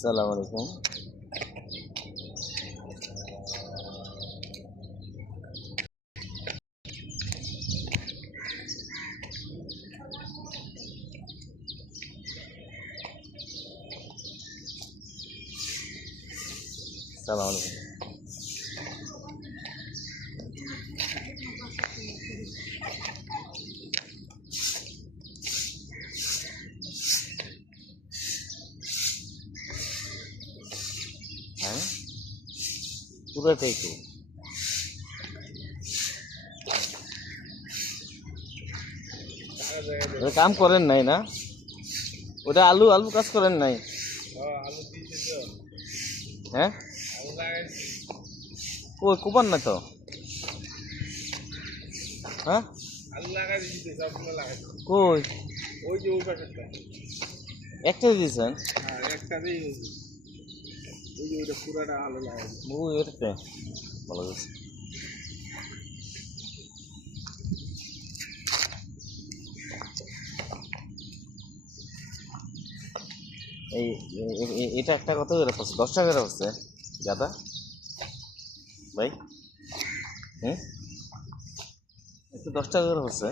আসসালামু আলাইকুম। আসসালামু আলাইকুম। হ্যাঁ, পুরোটাই তো। ওটা কাম করেন নাই না? ওটা আলু আলু কাজ করেন নাই? হ্যাঁ, ওই কুপান না তো। হ্যাঁ, কই একটা দিয়েছেন? ওই এটাতে ভালো গেছে। এই এটা একটা কত করে পড়ছে? 10 টাকা করে পড়ছে গাদা ভাই। হুম, একটু 10 টাকা করে পড়ছে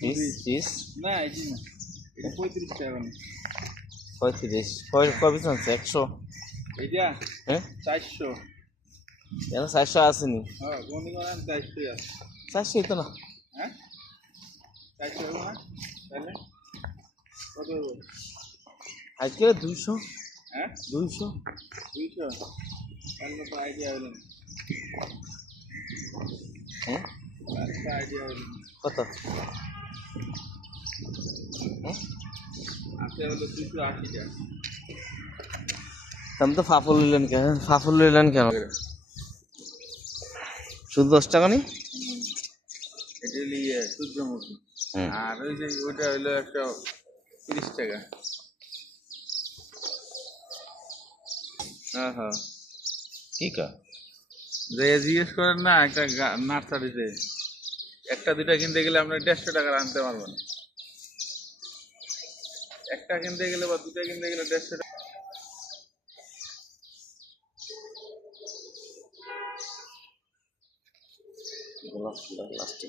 পিস পিস। না এটি না, এটা 35 টাকা। 35 কয় কয় পিস আনছে? 100? এটা হ্যাঁ, 400। এখন 400 আসেনি। হ্যাঁ, বন্ধু করেন 400 আছে। 400 তো না, হ্যাঁ, 400 হবে না? তাহলে কত হবে? আজকে 200। হ্যাঁ, 200 200। তাহলে তো আইডিয়া হলো না। হ্যাঁ, তাহলে তো আইডিয়া হলো না। কত? হ্যাঁ, আছে হলো 280 টাকা। আমি তো ফাফল নিলেন কেন? ফাফল নিলেন কেন? শুধু 10 টাকা নি? এটা হলো সূর্যমুখী। হুম, আর ওই যে ওইটা হলো 130 টাকা। হ্যাঁ হ্যাঁ, ঠিক আছে। যে জিজ্ঞেস করেন না একটা নার্সারিতে একটা দুইটা কিনতে গেলে আপনার 150 টাকার আনতে পারবেন। একটা কিনতে গেলে বা দুটা কিনতে গেলে 150 টাকা। গোলাপ ফুল লাস্টে